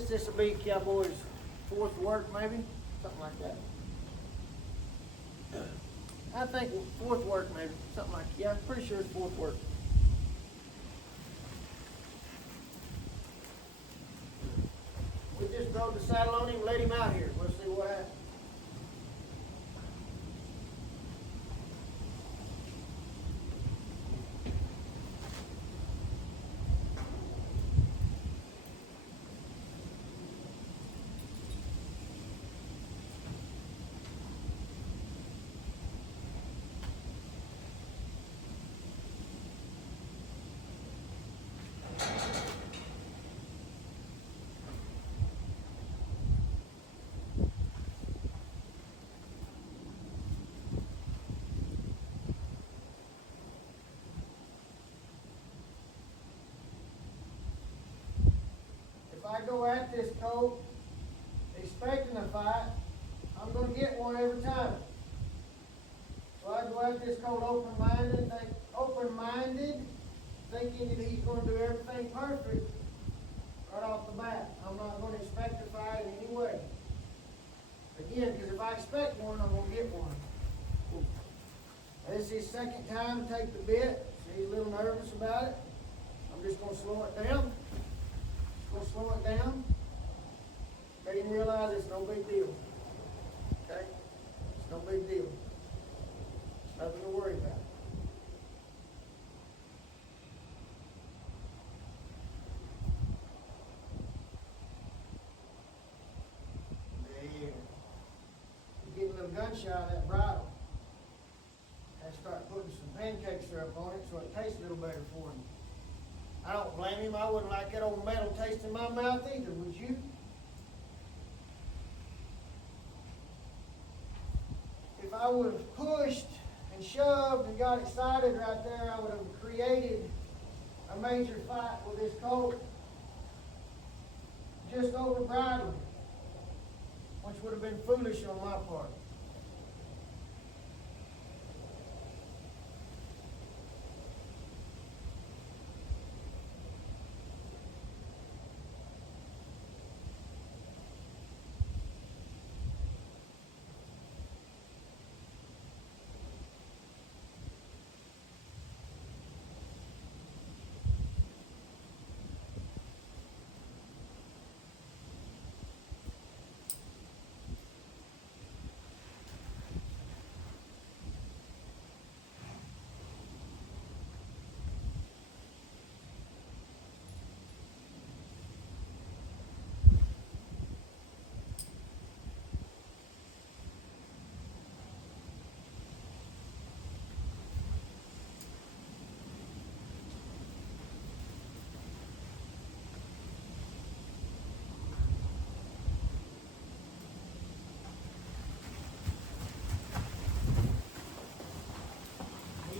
guess this will be Cowboy's fourth work, maybe, something like that. I think fourth work, maybe, something like, yeah, I'm pretty sure it's fourth work. We just throw the saddle on him and let him out here. We'll see what happens. If I go at this colt expecting a fight, I'm going to get one every time. So I go at this colt open-minded, thinking that he's going to do everything perfect right off the bat. I'm not going to expect a fight in any way. Again, because if I expect one, I'm going to get one. This is his second time to take the bit, so he's a little nervous about it. I'm just going to slow it down. Let him realize it's no big deal. Okay? It's no big deal. It's nothing to worry about. There. You're getting a little gun shy of that bridle. I start putting some pancake syrup on it so it tastes a little better for him. I don't blame him. I wouldn't like that old metal taste in my mouth either, would you? If I would have pushed and shoved and got excited right there, I would have created a major fight with this colt just over bridling, which would have been foolish on my part.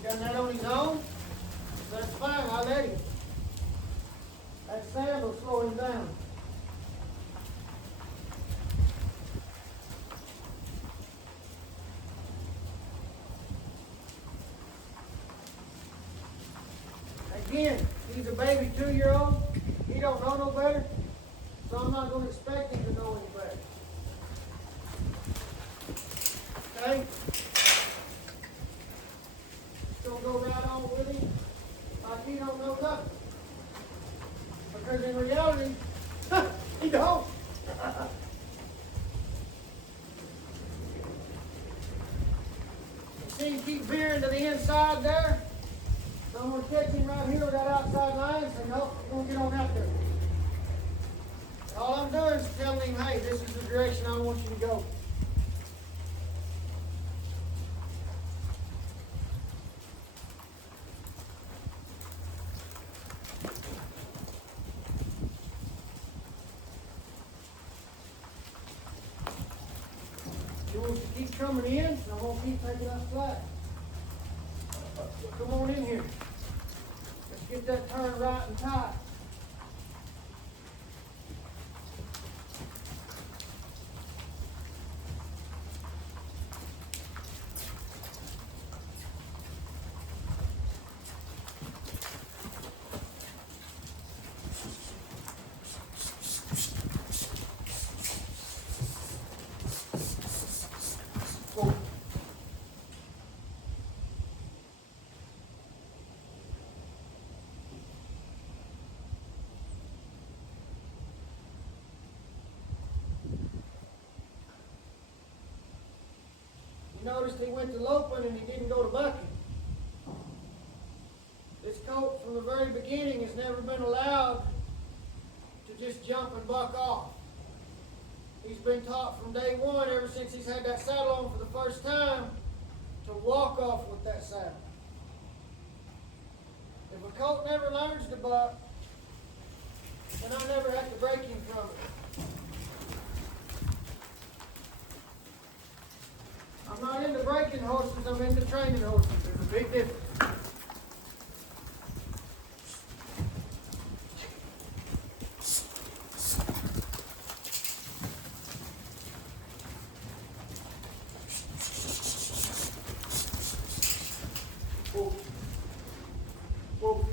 Done that on his own, that's fine, I'll let him. That sand will slow him down. Again, he's a baby 2-year-old. He don't know no better, so I'm not going to expect him to know any better. Okay? Don't go right on with him like he don't know nothing. Because in reality, he don't. You see him keep veering to the inside there? So I'm going to catch him right here with that outside line and say, nope, you're going to get on out there. All I'm doing is telling him, hey, this is the direction I want you to go. You want to keep coming in, so I won't keep taking up slack. Come on in here. Let's get that turn right and tight. You noticed he went to loping and he didn't go to bucking. This colt from the very beginning has never been allowed to just jump and buck off. He's been taught from day one, ever since he's had that saddle on for the first time, to walk off with that saddle. If a colt never learns to buck, then I never have to break him from it. I'm not into breaking horses, I'm into training horses. There's a big difference. Whoa. Whoa.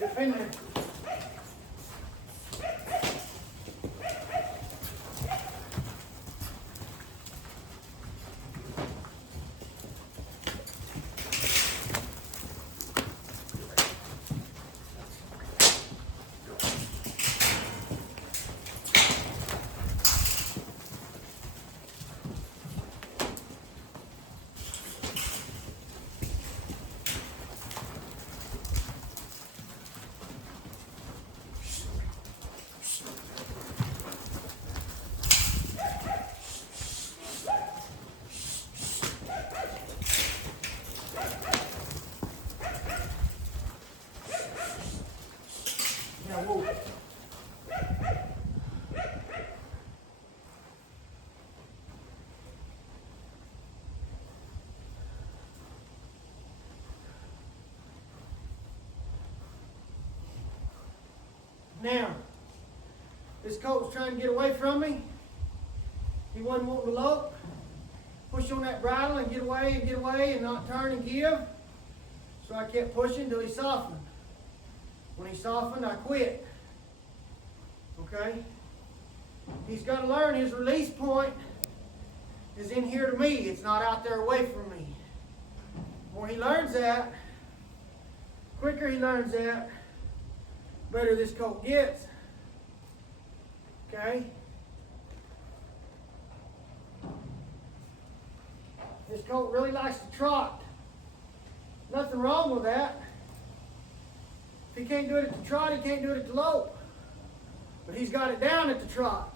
Defender. Now, this colt was trying to get away from me. He wasn't wanting to lope. Push on that bridle and get away and not turn and give. So I kept pushing until he softened. When he softened, I quit. Okay? He's got to learn his release point is in here to me. It's not out there away from me. The more he learns that, quicker he learns that, better this colt gets. Okay? This colt really likes to trot. Nothing wrong with that. If he can't do it at the trot, he can't do it at the lope. But he's got it down at the trot.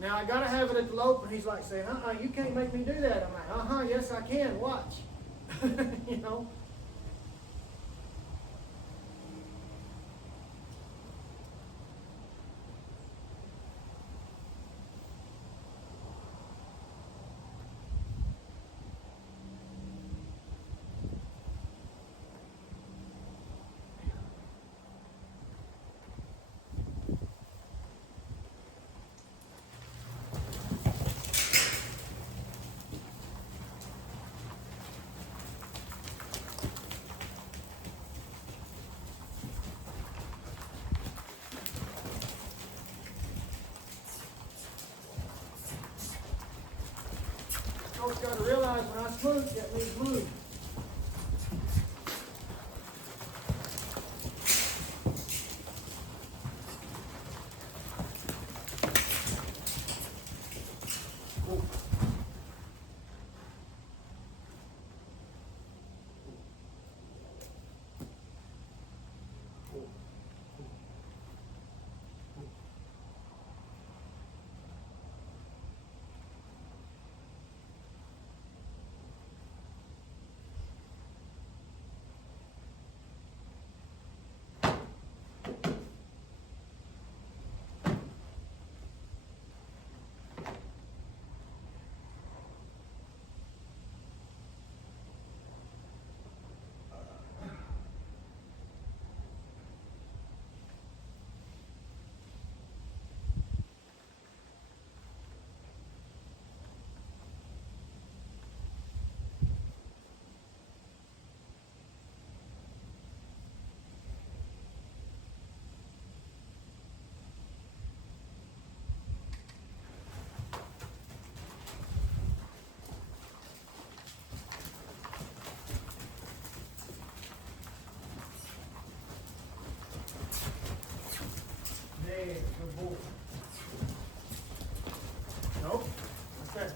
Now I gotta have it at the lope, and he's like saying, you can't make me do that. I'm like, yes I can, watch. You know? Folks got to realize when I smoke, that means move. There, good boy. Nope. Okay.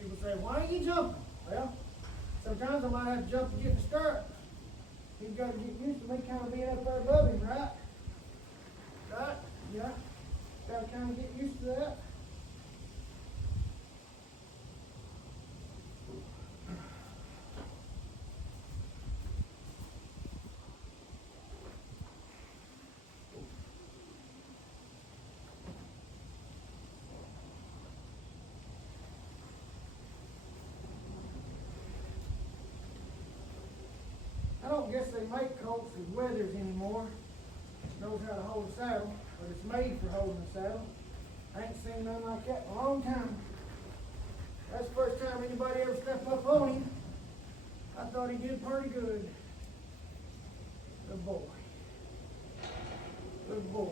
People say, why are you jumping? Well, sometimes I might have to jump to get the stirrup. You've got to get used to me kind of being up there above him, right? Right? Yeah. Got to kind of get used to that. I don't guess they make colts with wethers anymore. Knows how to hold a saddle, but it's made for holding a saddle. I ain't seen none like that in a long time. That's the first time anybody ever stepped up on him. I thought he did pretty good. Good boy. Good boy.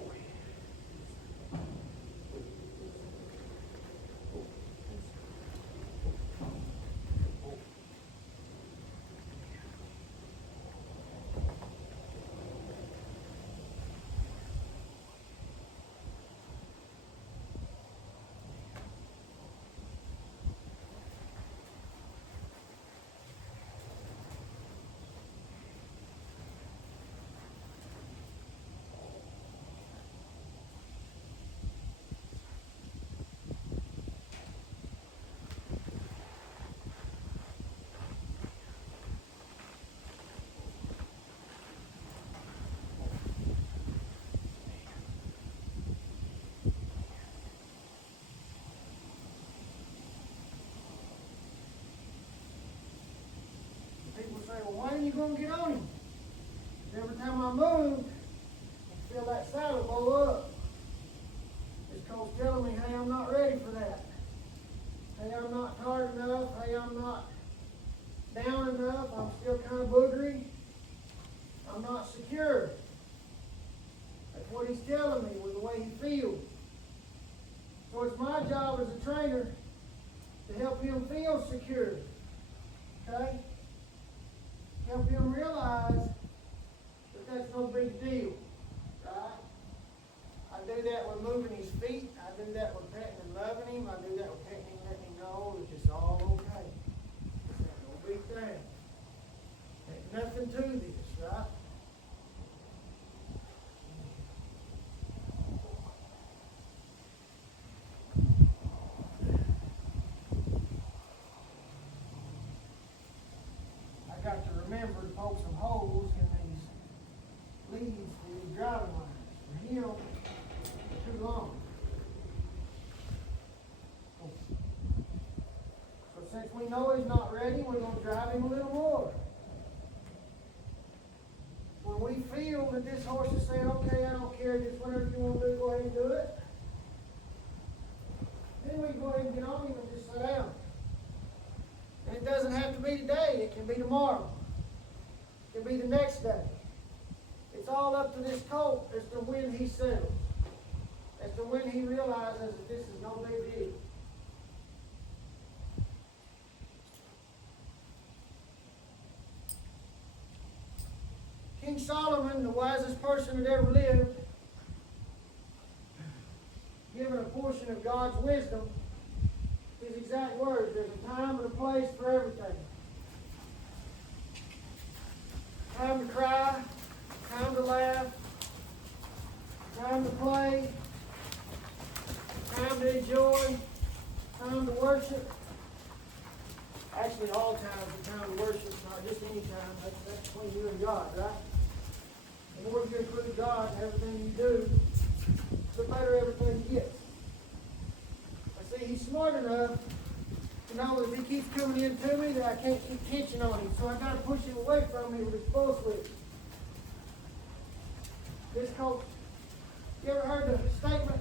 gonna get on him. Every time I move, I feel that saddle blow up. This coach telling me, hey, I'm not ready for that. Hey, I'm not tired enough. Hey, I'm not down enough. I'm still kind of boogery. I'm not secure. That's what he's telling me with the way he feels. So it's my job as a trainer to help him feel secure. Okay? Help him realize that that's no big deal. Right? I do that with moving his feet. I do that with petting and loving him. I do that with petting him and letting him know that it's all okay. It's no big thing. There's nothing to this, right? I got to remember to poke some holes in these leads, these driving lines. For him, they're too long. So since we know he's not ready, we're going to drive him a little more. When we feel that this horse is saying, okay, I don't care, just whatever you want to do, go ahead and do it. Then we go ahead and get on him and just sit down. And it doesn't have to be today, it can be tomorrow. It can be the next day. It's all up to this colt as to when he settles. As to when he realizes that this is no big deal. King Solomon, the wisest person that ever lived, given a portion of God's wisdom, his exact words, there's a time and a place for everything. Time to cry, time to laugh, time to play, time to enjoy, time to worship. Actually, all times are time to worship, not just any time. That's between you and God, right? The more you include God in everything you do, the better everything gets. But see, he's smart enough to know that if he keeps coming into me, that I can't keep tension on him. So I got to push him away from me with his full switch. This coach, you ever heard the statement,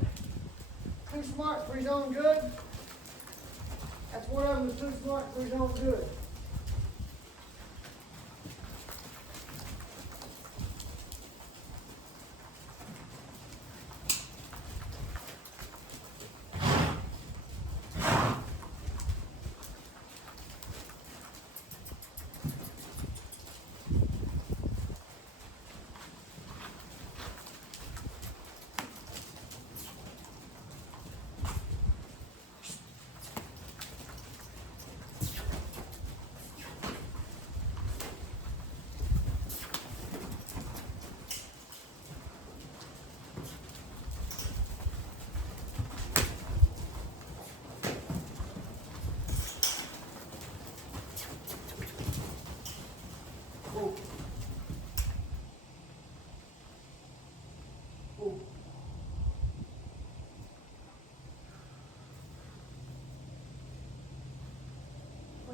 too smart for his own good? That's one of them that's too smart for his own good.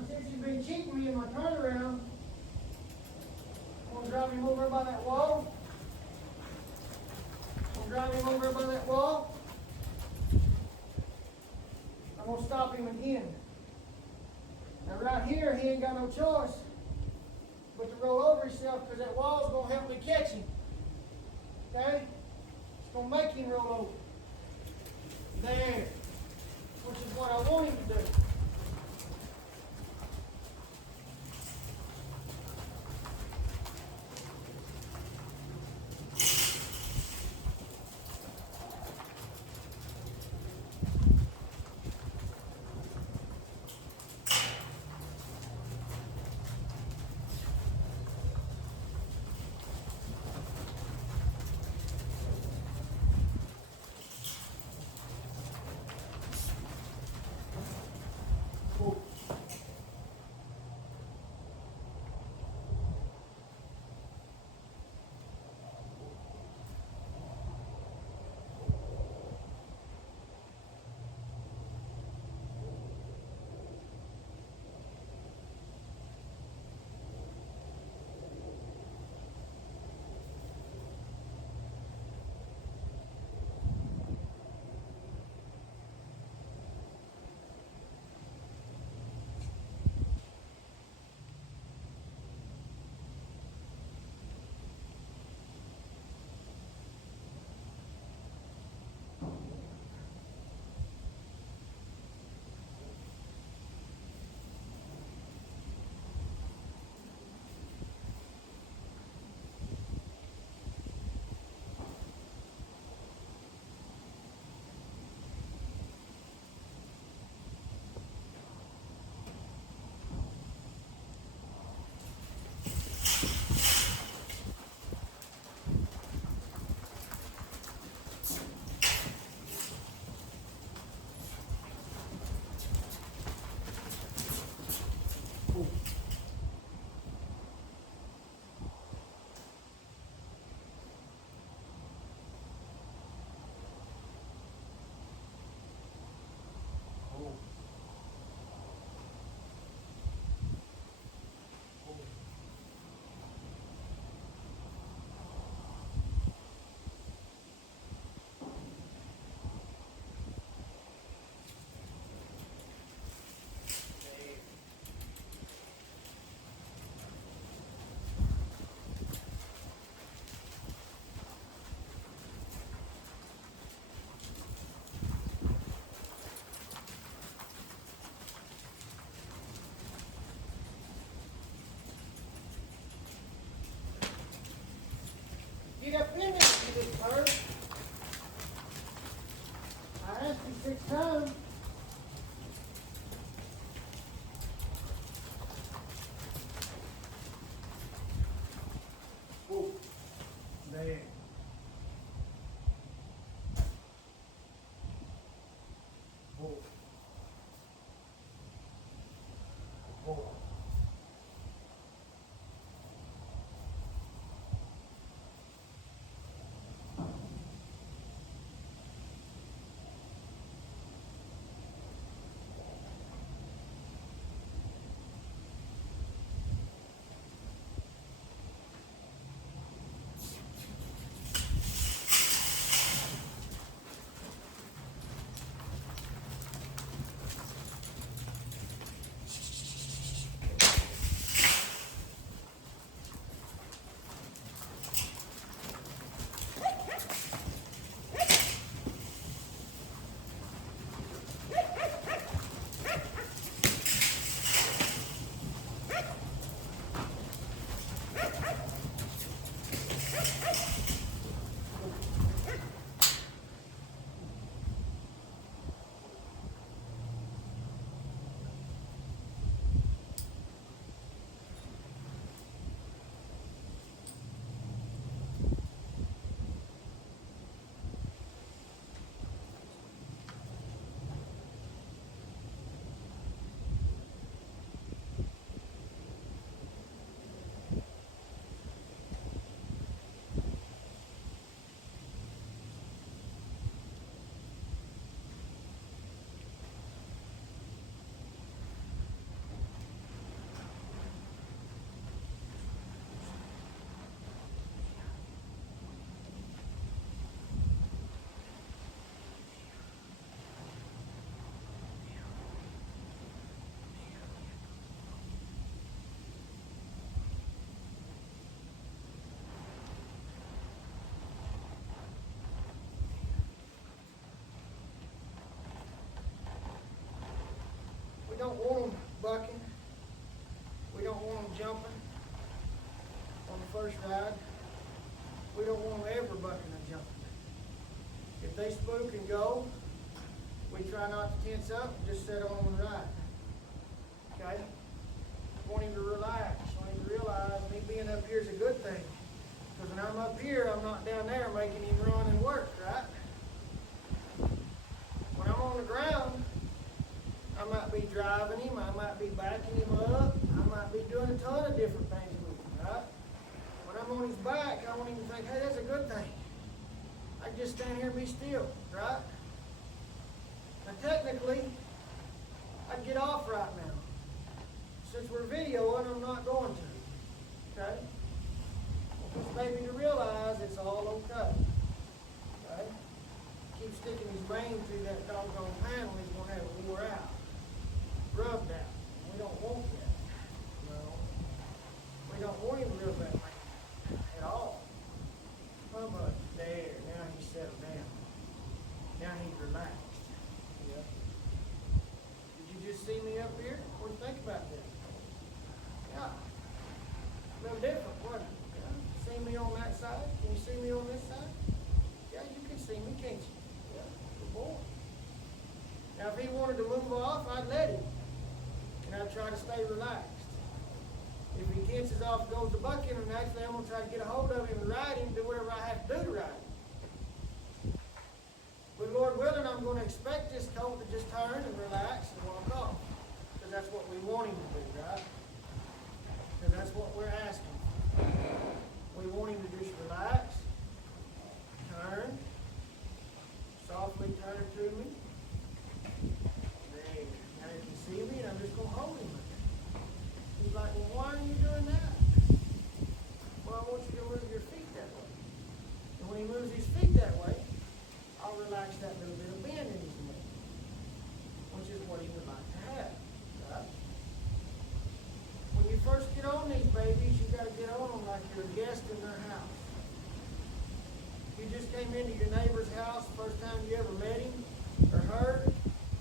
Since he's been cheating me in my turnaround, I'm going to drive him over by that wall. I'm going to drive him over by that wall. I'm going to stop him again. Now right here, he ain't got no choice but to roll over himself because that wall's going to help me catch him. Okay? It's going to make him roll over. There. Which is what I want him to do. Get up in there, you little bird. I asked you 6 times. Whoa. There. Whoa. Whoa. We don't want them bucking. We don't want them jumping on the first ride. We don't want them ever bucking or jumping. If they spook and go, we try not to tense up and just sit on them and ride. Okay? Want him to relax. Want him to realize me being up here is a good thing. Because when I'm up here, I'm not down there making him run and work, right? When I'm on the ground, I might be driving him, I might be backing him up, I might be doing a ton of different things with him, right? When I'm on his back, I want him to think, hey, that's a good thing. I can just stand here and be still, right? Now technically, I'd get off right now. Since we're videoing, I'm not going to, okay? I want this baby to realize it's all okay, okay? Keep sticking his brain through that doggone panel, he's going to have it wore out. Rubbed out. We don't want that. No. We don't want him to rub that man at all. How about there? Now he's settled down. Now he's relaxed. Yeah. Did you just see me up here? What do you think about that? Yeah. A little different, wasn't it? Yeah. See me on that side? Can you see me on this side? Yeah, you can see me, can't you? Yeah. Good boy. Now if he wanted to move off, I'd let him. And I try to stay relaxed. If he tenses off, goes to bucking, and actually I'm going to try to get a hold of him and ride him, do whatever I have to do to ride him. But Lord willing, I'm going to expect this colt to just turn and relax and walk off. Because that's what we want him to do, right? Because that's what we're asking. We want him to just relax, turn, softly turn to me. Now you can see me, and I'm just going to hold him. He's like, well, why are you doing that? Well, I want you to move your feet that way. And when he moves his feet that way, I'll relax that little bit of bend in his leg, which is what he would like to have, right? When you first get on these babies, you got to get on them like you're a guest in their house. You just came into your neighbor's house, first time you ever met him or her,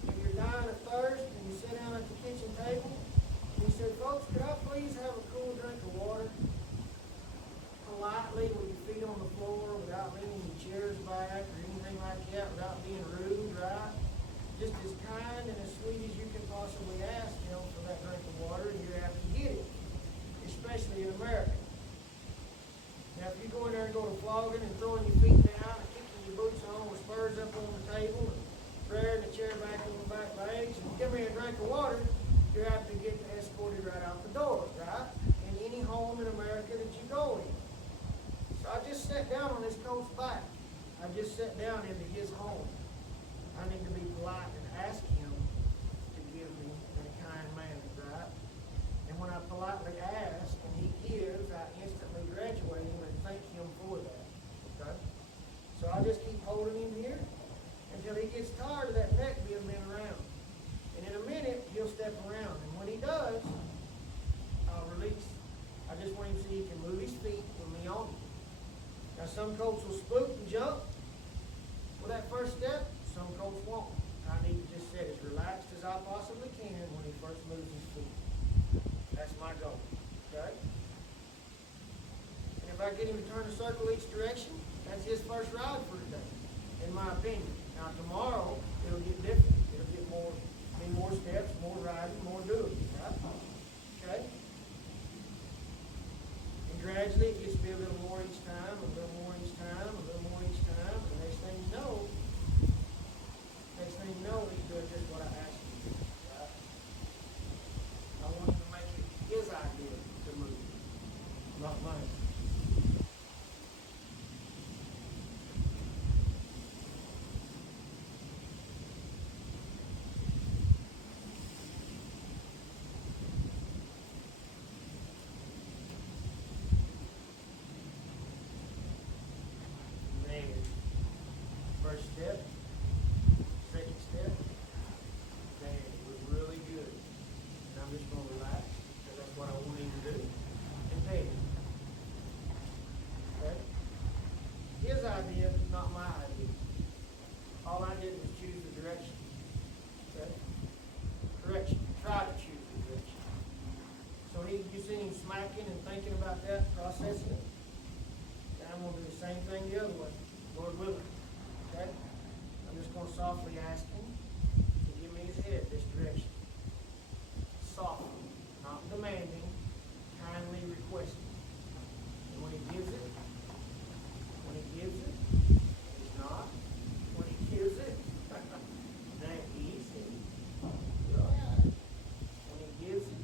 and you're dying of thirst, and you sit down at the kitchen table, and you said, folks, could I please have a cool drink of water? Politely, with your feet on the floor, drink of water, you're apt to get escorted right out the door, right? In any home in America that you go in. So I just sat down on this coat's back. I just sat down into his home. I need to be polite and ask him to give me in a kind manner, right? And when I politely ask and he gives, I instantly graduate him and thank him for that. Okay? So I just keep holding him here until he gets tired of that neck being bent around. And in a minute, he'll step around. And when he does, I'll release. I just want him to see he can move his feet with me on him. Now some colts will spook and jump with that first step. Some colts won't. I need to just sit as relaxed as I possibly can when he first moves his feet. That's my goal. Okay? And if I get him to turn a circle each direction, that's his first ride for today, in my opinion. Now tomorrow, it'll get different. It'll get more steps, more riding, more doing. Right? Okay? And gradually it gets to be a little more each time, a little more each time, a little more each time. And the next thing you know, he's doing just what I asked him to do. Right? I want him to make it his idea to move, not mine. First step, second step, man, it was really good. And I'm just going to relax, because that's what I want him to do, and pay him. Okay? His idea, not my idea. All I did was choose the direction. Okay? Correction. Try to choose the direction. So you seen him smacking and thinking about that, processing it. And I'm going to do the same thing the other way, Lord willing. Okay? I'm just going to softly ask him to give me his head this direction. Softly, not demanding, kindly requesting. And when he gives it, he's not. When he gives it, then easy. When he gives it,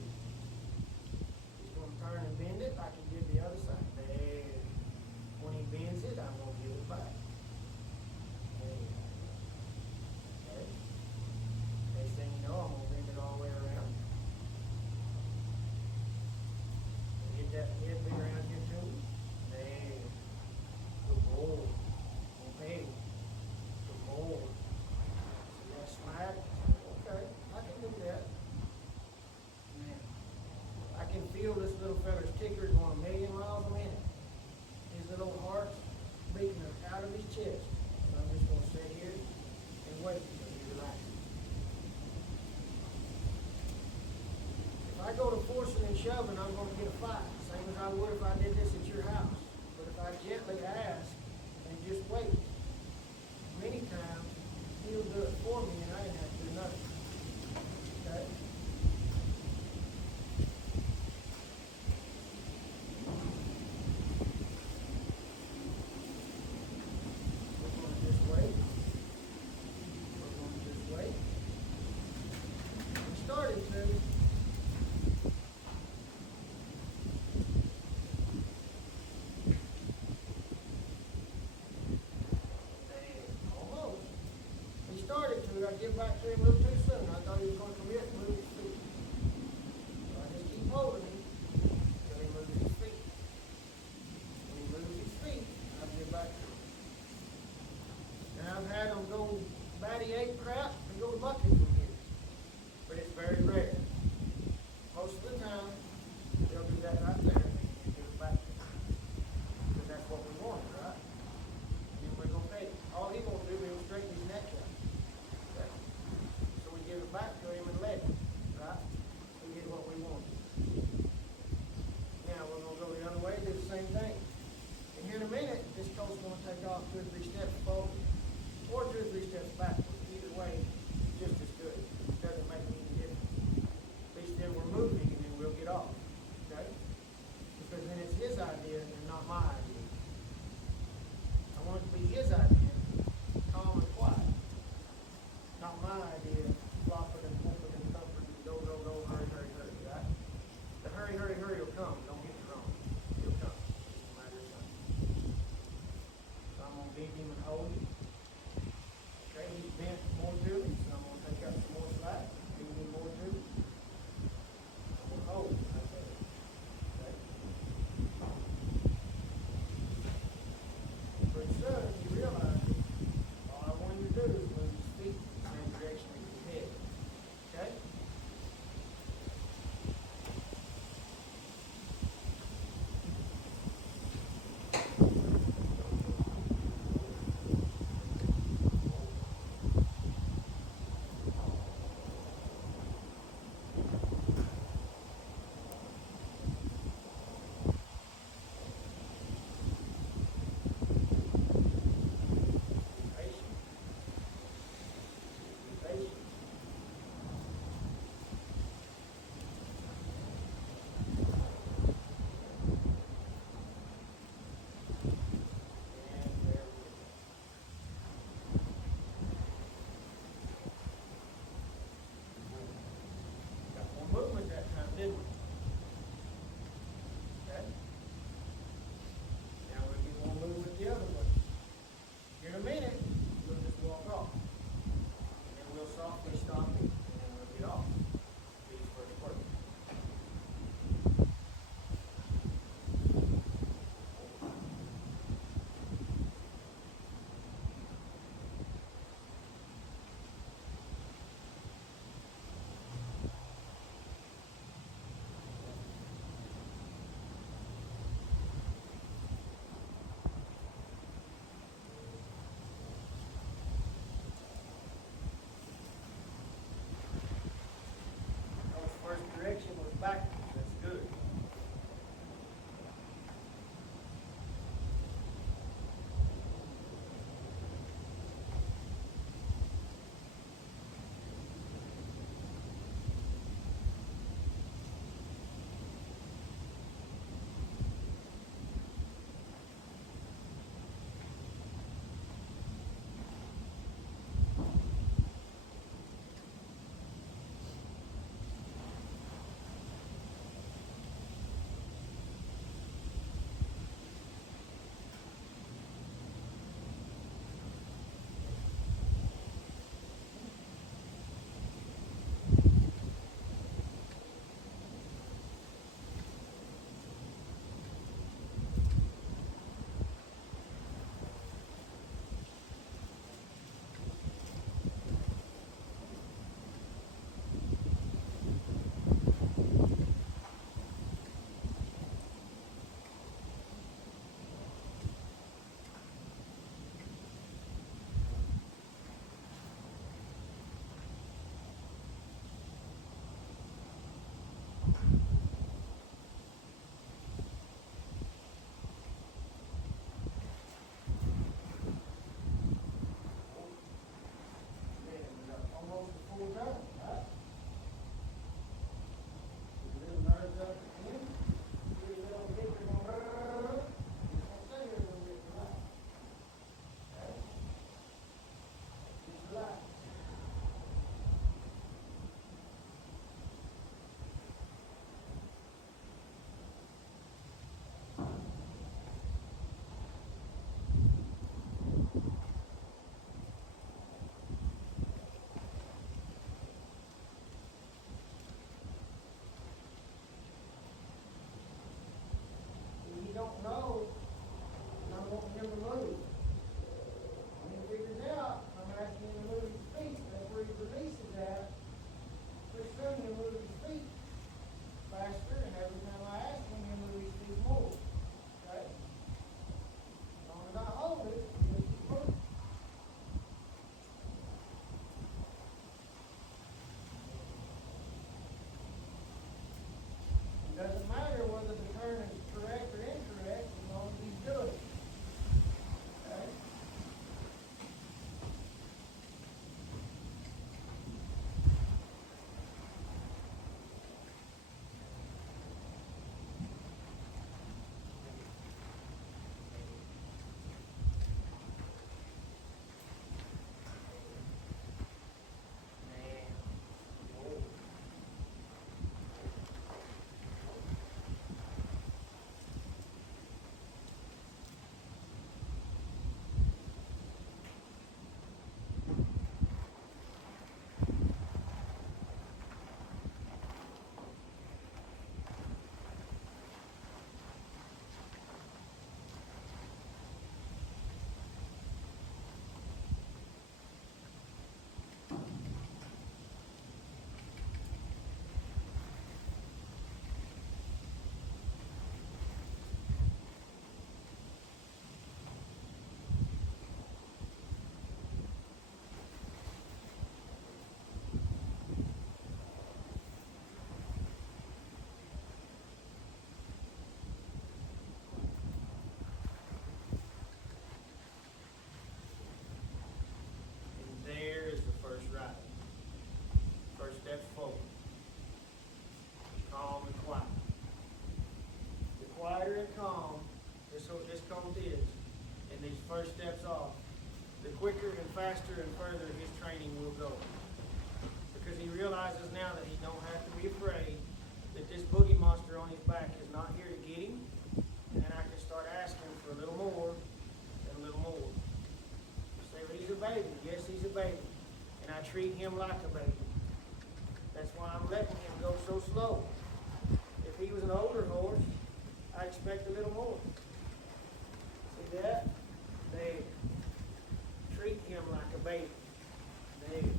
he's going to turn and bend it like he did the other side. There. When he bends it, I'm going to give it back. Okay. Next thing you know, I'm going to bend it all the way around. Get that head big around here too. There. Good boy. Okay. Good boy. See that smack? Okay. I can do that. Man. I can feel this little fella's ticker going a million miles a minute. His little heart's beating out of his chest. So I'm just going to sit here and wait until he relaxes. If I go to forcing and shoving, I'm going to get a fight, same as I would if I did this at your house. But if I gently ask and just wait, many times he'll do it for me and I didn't have to do nothing. Okay? I get back to him a little too soon. I thought he was going to commit and move his feet. So I just keep holding him until he moves his feet. When he moves his feet, I get back to him. And I've had him go batty egg crap and go to bucket from here. But it's very rare. Most of the time, they'll do that right there and give it back to him. Because that's what we want, right? And then we're going to pay him. All he's going to do is straighten his neck out. Give it back to him and let him, right? We did what we wanted. Now we're going to go the other way and do the same thing. And here in a minute, this coat's going to take off 2 or 3 steps forward, or 2 or 3 steps backwards. Either way, just as good. It doesn't make any difference. At least then we're moving and then we'll get off. Okay? Because then it's his idea and not my idea. I want it to be his idea, calm and quiet. Not my idea, flopping and whooping and thumping hurry, hurry, hurry will come. Don't get me wrong. He'll come. No matter what. So I'm going to bend him and hold him. Okay, he's bent more to me, so I'm going to take out some more slack. Bend him more to me. I'm going to hold him right there. Okay? Pretty soon, you realize all I want you to do is move his feet in the same direction as his head. Okay? faster and further his training will go. Because he realizes now that he don't have to be afraid that this boogie monster on his back is not here to get him, and then I can start asking for a little more and a little more. Say, well, he's a baby. Yes, he's a baby. And I treat him like a baby. That's why I'm letting him go so slow. If he was an older horse, I expect a little more. See that? There. Treat him like a baby. There.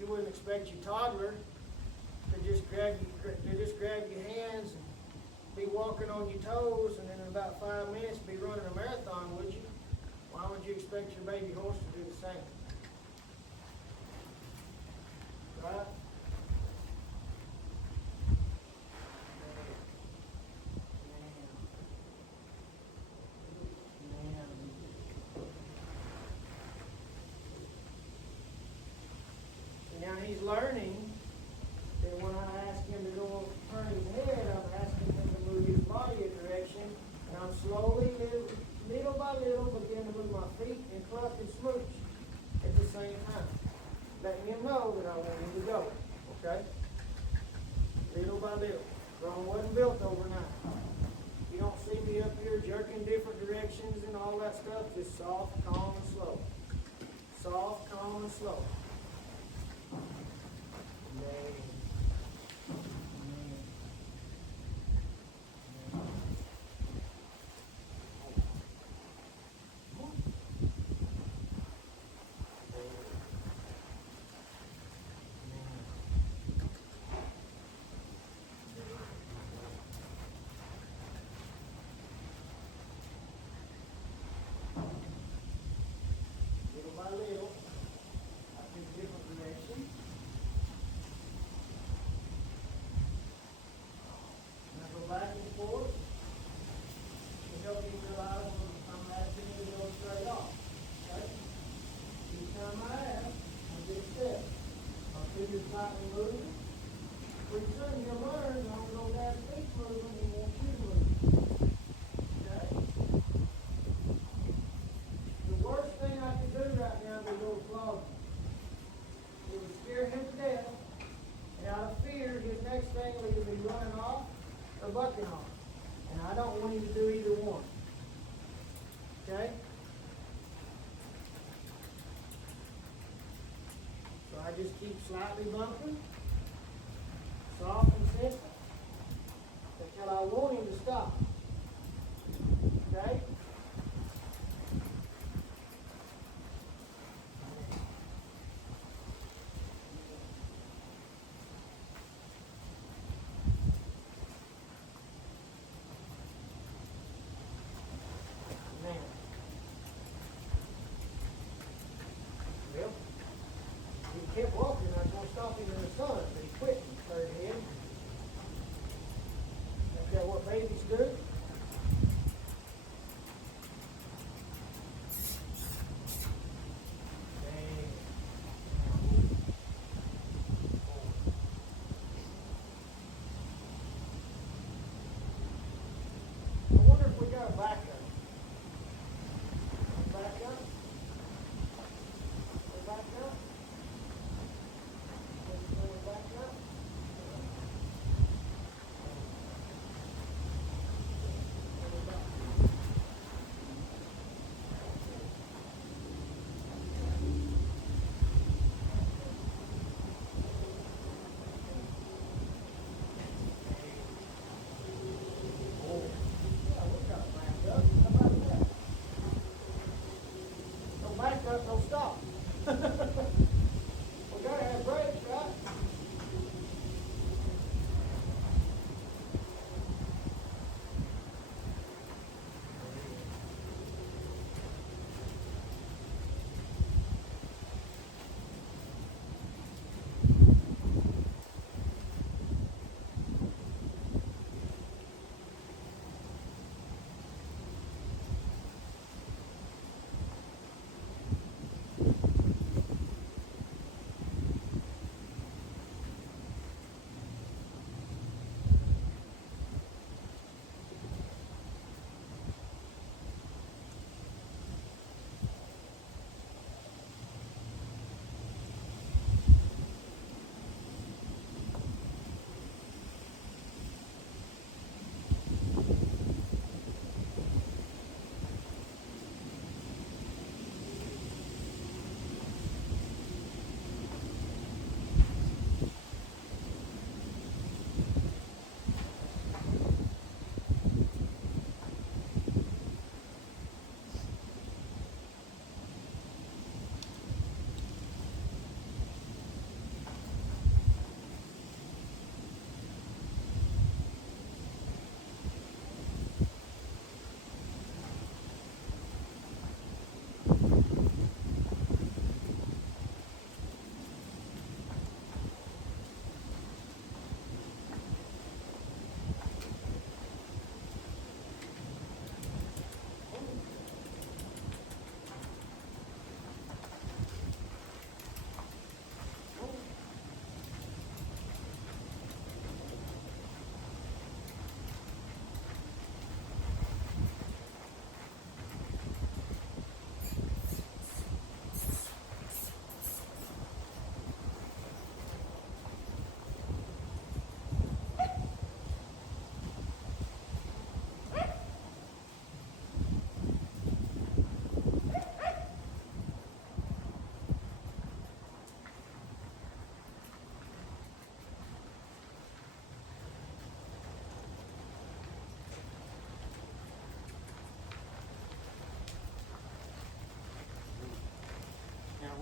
You wouldn't expect your toddler to just grab your hands and be walking on your toes, and then in about 5 minutes be running a marathon, would you? Why would you expect your baby horse to do the same? Right? Now he's learning that when I ask him to go turn his head, I'm asking him to move his body a direction, and I'm slowly, little by little, begin to move my feet and cluck and smooch at the same time, letting him know that I want him to go. Okay? Little by little. Rome wasn't built overnight. You don't see me up here jerking different directions and all that stuff. Just soft, calm, and slow. Soft, calm, and slow. Little by little, I take different directions. And I go back and forth to help you realize when I'm asking you to go straight off. Okay? Each time I ask, I get a step. My fingers slightly moving. Pretty soon you'll learn as long as those ass feet moving, he wants you to move. Okay? The worst thing I can do right now is a little flogging. It would scare him to death. And out of fear, his next thing will either be running off or bucking off. And I don't want him to do either one. Okay? So I just keep slightly bumping, soft and simple, until I want him to stop. Okay? Now, well, he kept walking. I was going to stop him in the sun, but he quit in the third head. Is that what babies do? I wonder if we got a backup. Back up. Back up. Back up. Don't stop. We gotta have brakes, right?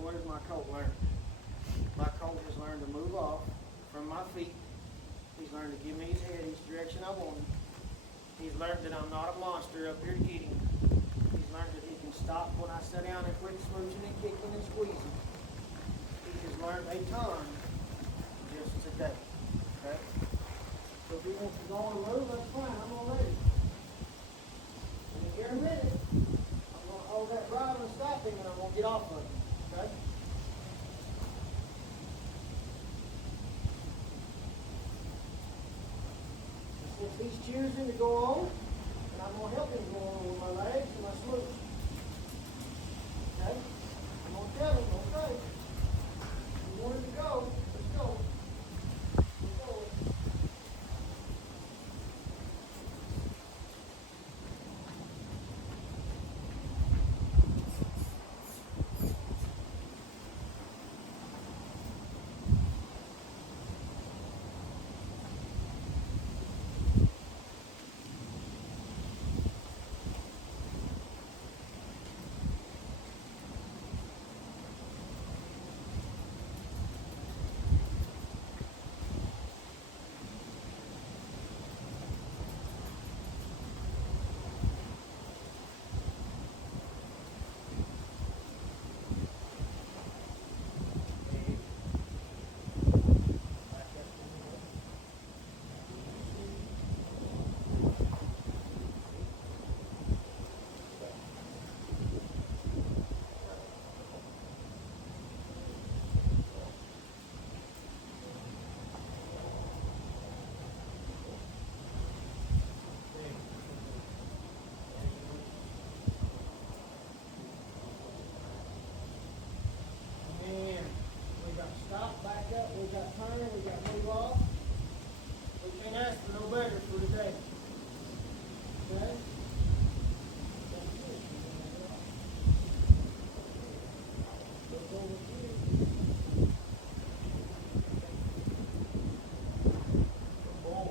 what has my colt learned? My colt has learned to move off from my feet. He's learned to give me his head each direction I want him. He's learned that I'm not a monster up here to get him. He's learned that he can stop when I sit down and quit smooching and kicking and squeezing. He has learned a ton just today. Okay? So if he wants to go on and move, that's fine. I'm gonna let him. And in here in a minute, I'm gonna hold that bridle and stop him, and I'm gonna get off of him. Okay? Since he's choosing to go on, and I'm going to help him go on with my legs and my smooch. Okay? I'm going to tell him, okay, you wanted to go, let's go. Let's go. Stop, back up, we got turn, we got move off. We can't ask for no better for today. Okay? Look over here. Good boy.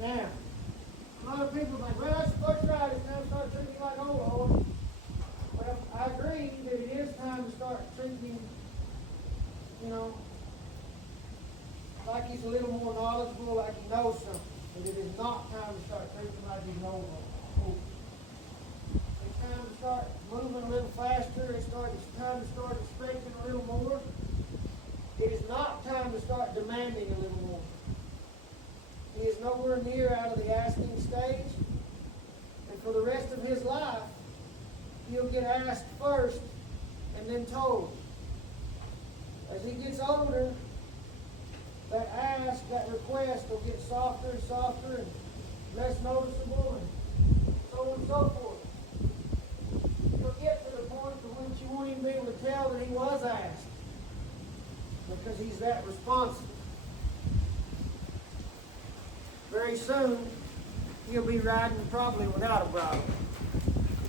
Now, a lot of people think, well, that's the first ride, it's time to start treating you like old horse. Well, I agree that it is time to start treating him, you know, like he's a little more knowledgeable, like he knows something. But it is not time to start treating him like he's an old horse. It's time to start moving a little faster. It's time to start expecting a little more. It is not time to start demanding a little more. He is nowhere near out of the asking stage. And for the rest of his life, he'll get asked first and then told. As he gets older, that ask, that request will get softer and softer and less noticeable and so on and so forth. He'll get to the point to which you won't even be able to tell that he was asked because he's that responsive. Very soon, he'll be riding probably without a bridle.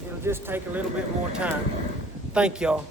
It'll just take a little bit more time. Thank y'all.